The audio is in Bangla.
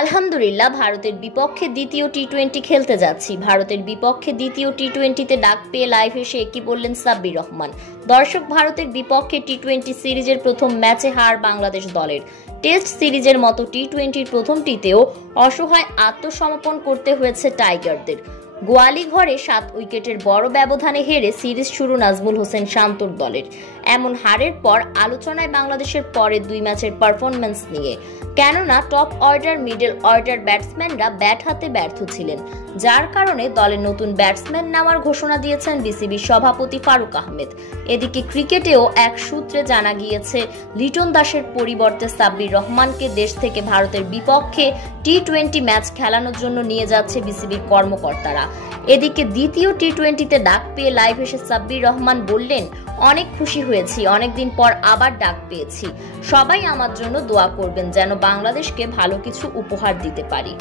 আলহামদুলিল্লাহ ভারতের বিপক্ষে দ্বিতীয় টি-20 খেলতে যাচ্ছি। ভারতের বিপক্ষে দ্বিতীয় টি-20তে ডাক পেয়ে লাইভ এসে কি বললেন সাব্বির রহমান। দর্শক, ভারতের বিপক্ষে টি-20 সিরিজের প্রথম ম্যাচে হার বাংলাদেশ দলের। টেস্ট সিরিজের মতো টি-20-র প্রথমটিতেও অসহায় আত্মসমর্পণ করতে হয়েছে টাইগারদের। গোয়ালিঘরে 7 উইকেটের বড় ব্যবধানে হেরে সিরিজ শুরু নাজমুল হোসেন শান্তর দলের। এমন হারের পর আলোচনায় বাংলাদেশের পরের 2 ম্যাচের পারফরম্যান্স নিয়ে, কেননা টপ অর্ডার মিডল অর্ডার ব্যাটসম্যানরা ব্যাট হাতে ব্যর্থ ছিলেন, যার কারণে দলে নতুন ব্যাটসম্যান নেওয়ার ঘোষণা দিয়েছেন বিসিবির সভাপতি ফারুক আহমেদ। এদিকে ক্রিকেটেও এক সূত্রে জানা গিয়েছে, লিটন দাসের পরিবর্তে সাব্বির রহমানকে দেশ থেকে ভারতের বিপক্ষে টি-20 ম্যাচ খেলানোর জন্য নিয়ে যাচ্ছে বিসিবির কর্মকর্তারা। এদিকে দ্বিতীয় টি-20তে ডাক পেয়ে লাইভ এসে সাব্বির রহমান বললেন, অনেক খুশি হয়েছি, অনেকদিন পর আবার ডাক পেয়েছি। সবাই আমার জন্য দোয়া করবেন যেন বাংলাদেশকে ভালো কিছু উপহার দিতে পারি।